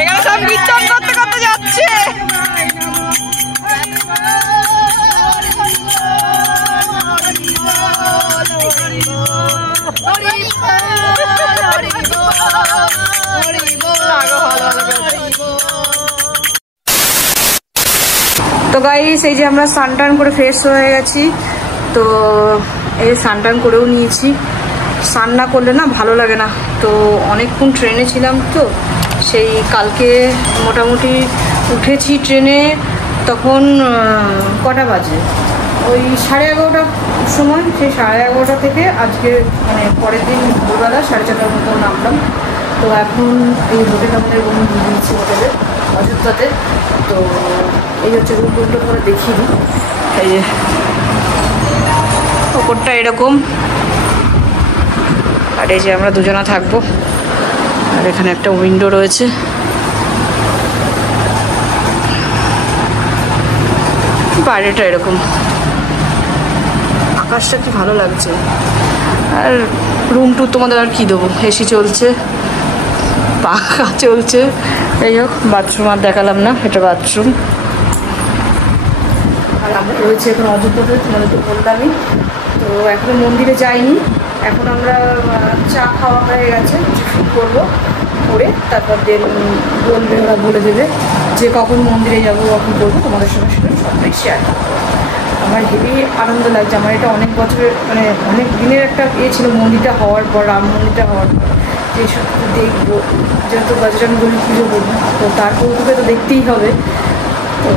এখানে সব কীর্তন করতে করতে যাচ্ছে। তো গাইস এই যে আমরা স্নান টান করে ফ্রেশ হয়ে গেছি। তো এই স্নান টান করেও নিয়েছি। স্নান না করলে না ভালো লাগে না। তো অনেকক্ষণ ট্রেনে ছিলাম, তো সেই কালকে মোটামুটি উঠেছি ট্রেনে তখন কটা বাজে, ওই 11:30টার সময়। সেই 11:30 থেকে আজকে মানে পরের দিন ভোরবেলা 4:30টার মতো নামলাম। তো এখন এই হোটেল আমাদের রুম দিয়ে দিয়েছি হোটেলে অযোধ্যাতে। তো এই হচ্ছে রুমটা করে দেখিয়ে দিই। এই যে ওপরটা এরকম, আর এই যে আমরা দুজনা থাকবো। আর এখানে একটা উইন্ডো রয়েছে। বাইরেটা এরকম, আকাশটা কি ভালো লাগছে। আর রুম টু তোমাদের আর কি দেবো, এসি চলছে, পাখা চলছে। যাই হোক, বাথরুম আর দেখালাম না, এটা বাথরুম। আর আমরা রয়েছে এখন অযোধ্যাতে, তোমাদের তো বললামই। তো এখনো মন্দিরে যাইনি, এখন আমরা চা খাওয়া হয়ে গেছে, টিফিন করবো, করে তারপর দেন বলবে, ওরা বলে দেবে যে কখন মন্দিরে যাবো, কখন করবো। তোমাদের সঙ্গে সেটা সবটাই শেয়ার করবো। আমার হেবি আনন্দ লাগছে। আমার এটা অনেক বছরের মানে অনেক দিনের একটা ছিল, মন্দিরটা হওয়ার পর, রাম মন্দিরটা হওয়ার পর, যে সব দেখবো। যেহেতু বজরং বলি পুজো করবো, তো তার কৌতুকে তো দেখতেই হবে। তো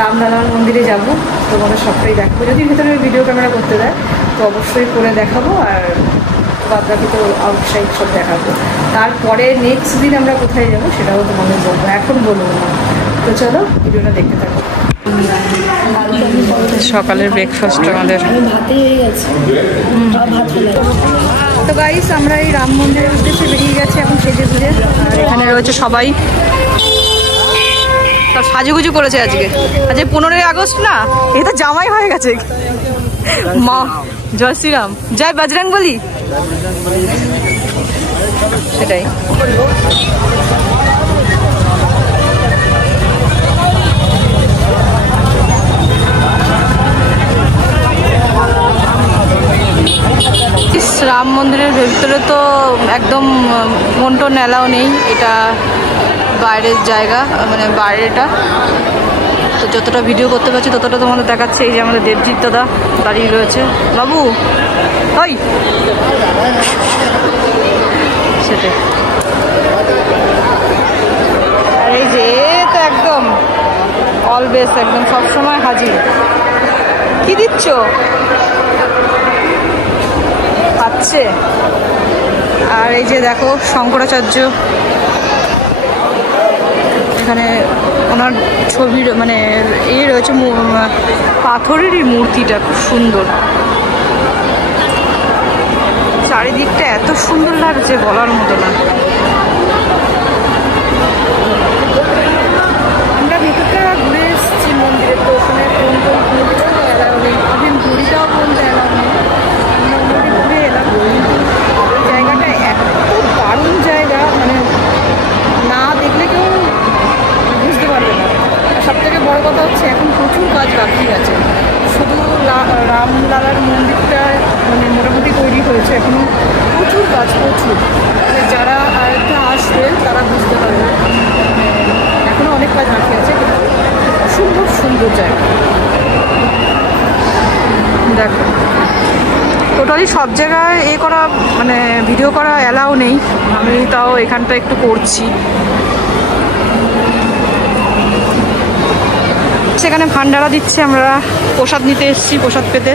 রামলালার মন্দিরে যাব, তোমাদের সবটাই দেখাবো। যদি ভেতরে ভিডিও ক্যামেরা করতে দেয় তো অবশ্যই করে দেখাবো, আর বাদ বাকি তো আউটসাইড সব দেখাবো। তারপরে নেক্সট দিন আমরা কোথায় যাবো সেটাও তোমাদের বলবো, এখন বলবো না। তো চলো ভিডিওটা দেখতে থাকো। সকালের ব্রেকফাস্ট আমাদের ভাতে হয়ে গেছে। তো গাইস আমরা এই রাম মন্দিরের উদ্দেশ্যে বেরিয়ে গেছি এখন সেজে গুজে। আর এখানে রয়েছে সবাই, সব সাজুগুজু করেছে আজকে। আজকে 15ই আগস্ট না, এই তো জামাই হয়ে গেছে। মা জয় শ্রীরাম, জয় বজরং বলি, সেটাই। রাম মন্দিরের ভেতরে তো একদম মন টন এলাও নেই, এটা বাইরের জায়গা, মানে বাইরেটা। তো যতটা ভিডিও করতে পারছি ততটা তোমাদের দেখাচ্ছে। এই যে আমাদের দেবজিৎ দাদা দাঁড়িয়ে রয়েছে। বাবু ওই সেটাই। আর এই যে তো একদম অলওয়েজ একদম সবসময় হাজির। কি দিচ্ছ? পাচ্ছে। আর এই যে দেখো শঙ্করাচার্য, এখানে ওনার ছবির মানে এই রয়েছে, পাথরেরই মূর্তিটা খুব সুন্দর। চারিদিকটা এত সুন্দর লাগছে বলার মতো না। আমরা ভেতরটা ঘুরে এসেছি মন্দিরে, তো ওখানে এলাও নেই, ইভেন ঘুড়িটাও পর্যন্ত এলাও নেই। আমরা ঘুরে এলাম, জায়গাটা এত দারুণ জায়গা, মানে না দেখলে কেউ বুঝতে পারবে না। সব থেকে বড় কথা হচ্ছে এখন প্রচুর কাজ বাকি আছে। শুধু রামলালার মন্দিরটা মানে মোটামুটি তৈরি হয়েছে, এখনও প্রচুর কাজ, প্রচুর। যারা আরেকটা আসবে তারা বুঝতে পারবে এখনও অনেক কাজ বাকি আছে, কিন্তু সুন্দর সুন্দর জায়গা। দেখো টোটালি সব জায়গায় করা মানে ভিডিও করা অ্যালাউ নেই, আমি তাও এখানটা একটু করছি। সেখানে ভান্ডারা দিচ্ছে, আমরা প্রসাদ নিতে এসেছি, প্রসাদ পেতে।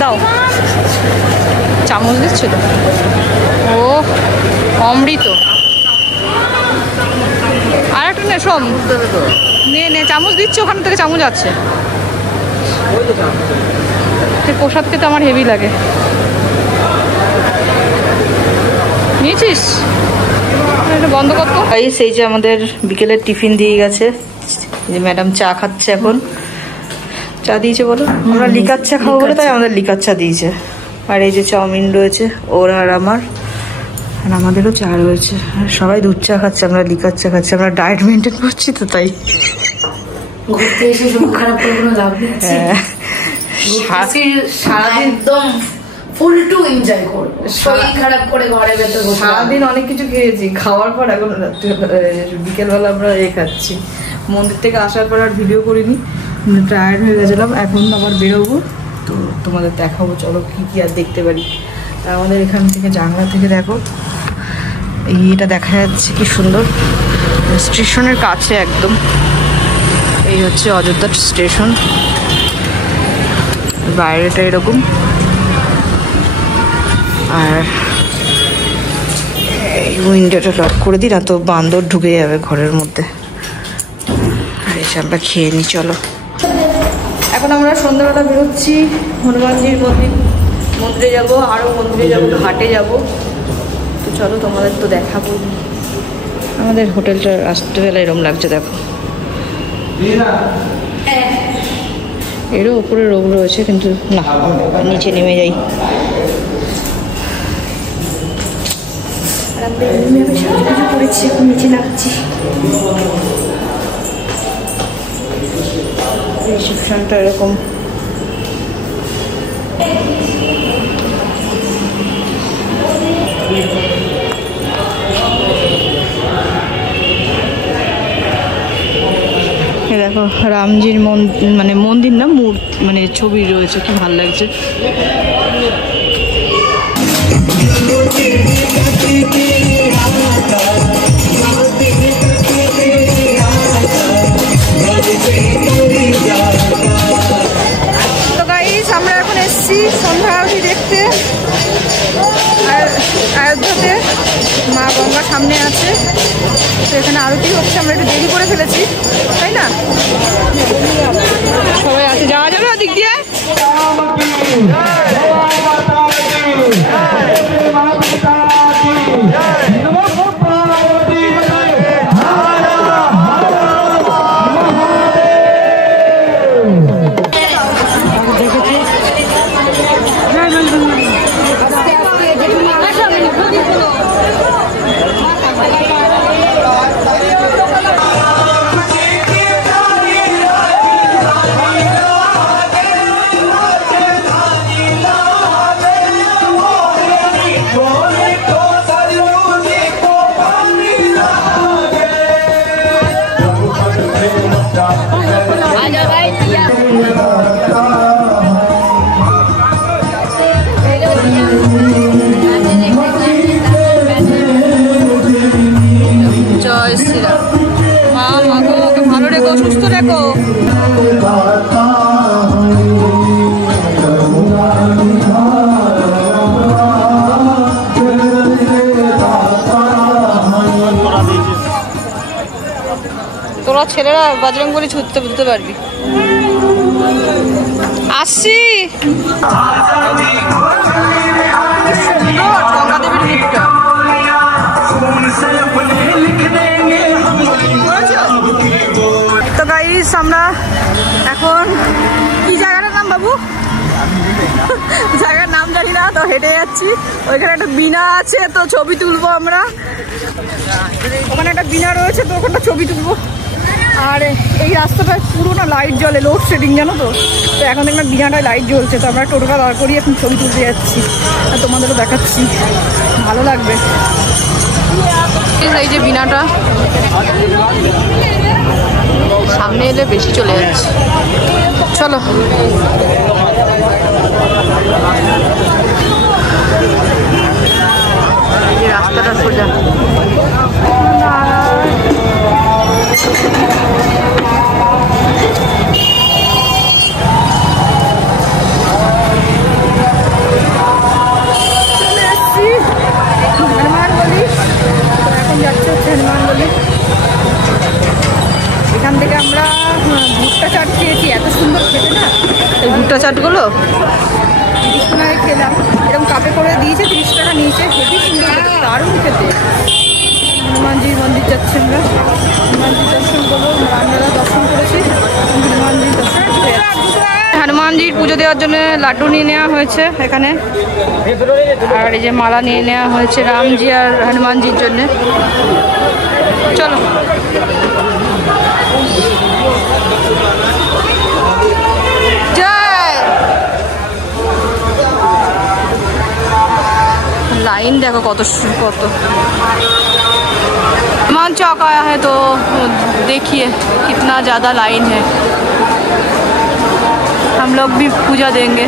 দাও চামচ দিচ্ছিল, ও অমৃত। আর একটা নে সোম, নে চামচ দিচ্ছে, ওখান থেকে চামচ আছে। প্রসাদ খেতে আমার হেভি লাগে। নিয়েছিস? এটা বন্ধ করতো। এই যে আমাদের বিকেলের টিফিন দিয়ে গেছে, যে ম্যাডাম চা খাচ্ছে এখন। চা দিয়েছে বলো, আমরা লিকার চা খাবো বলে তাই আমাদের লিকার চা দিয়েছে। আর এই যে চাউমিন রয়েছে ওর আর আমার, আর আমাদেরও চা রয়েছে। আর সবাই দুধ চা খাচ্ছে, আমরা লিকার চা খাচ্ছি। আমরা ডায়েট মেনটেন করছি তো তাই। ঘুরতে এসে শরীর খারাপ করে কোনো লাভ নেই। সারাদিন একদম ফুল টু এনজয় করবো, শরীর খারাপ করে ঘরে ভেতর সারাদিন অনেক কিছু খেয়েছি, খাওয়ার পর এখন বিকেলবেলা আমরা খাচ্ছি। মন্দির থেকে আসার পর আর ভিডিও করিনি, টায়ার্ড হয়ে গেছিলাম। এখন আবার বেরোবো, তো তোমাদের দেখাবো, চলো কি কি আর দেখতে পারি। আমাদের এখান থেকে জানলা থেকে দেখো এইটা দেখা যাচ্ছে কি সুন্দর, স্টেশনের কাছে একদম। এই হচ্ছে অযোধ্যা স্টেশন, বাইরেটা এরকম। আর এই উইন্ডোটা লক করে দিই, না তো বান্দর ঢুকে যাবে ঘরের মধ্যে। আর এসে আমরা খেয়ে নিই, চলো। এখন আমরা সন্ধ্যাবেলা বেরোচ্ছি হনুমানজির মন্দিরে যাব, আরও মন্দিরে যাব, ঘাটে যাব। তো চলো তোমাদের তো দেখাবো। আমাদের হোটেলটা রাত্রেবেলা এরম লাগছে দেখো, এরও উপরে রোগ রয়েছে, কিন্তু না নিচে নেমে যাই। আমি সাজুগুজু করেছি, এখন নিচে নামছি। রিসেপশনটা এরকম। দেখো রামজির মানে মন্দির না মূর্তি, মানে ছবি রয়েছে, কি ভালো লাগছে। তো গাইস আমরা এখন এসেছি সন্ধ্যা আরতি দেখতে। আর অযোধ্যাতে মা গঙ্গা সামনে আছে, তো এখানে আরতি হচ্ছে। আমরা একটু দেরি করে ফেলেছি, তাই না? সবাই আছে, যাওয়া যাবে ওদিক দিয়ে। জয় শ্রীরাম। মা মাগো, ওকে ভালো রেখো, সুস্থ রেখো। তোরা ছেলেরা বজরংবলী ছুটতে বুঝতে পারবি। আসছি গঙ্গাদেবীর মুখটা। তো গাইস আমরা এখন কি জায়গাটার নাম বাবু? জায়গার নাম জানি না, তো হেঁটে যাচ্ছি। ওইখানে একটা বিনা আছে, তো ছবি তুলবো আমরা। ওখানে একটা বিনা রয়েছে, তো ওখানটা ছবি তুলবো। আর এই রাস্তাটা পুরো না লাইট জ্বলে, লোডশেডিং জানো তো। তো এখন দেখলাম বিনাটায় লাইট জ্বলছে, তো আমরা টোটোটা দাঁড় করিয়ে এখন ছবি তুলতে যাচ্ছি। আর তোমাদেরও দেখাচ্ছি, ভালো লাগবে। এই যে বিনাটা সামনে এলে বেশি চলে যাচ্ছে, চলো। এই রাস্তাটা সোজা। এখান থেকে আমরা ভুট্টা চাট খেয়েছি, এত সুন্দর খেতে না। এই ভুট্টা চাট পুজো দেওয়ার জন্য লাড্ডু নিয়ে নেওয়া হয়েছে এখানে, আর এই যে মালা নিয়ে নেওয়া হয়েছে রামজি আর হনুমানজির জন্য। চলো জয়। लाइन देखो कत कत हनुमान चौक आया है तो देखिए कितना ज़्यादा लाइन है। हम लोग भी पूजा देंगे।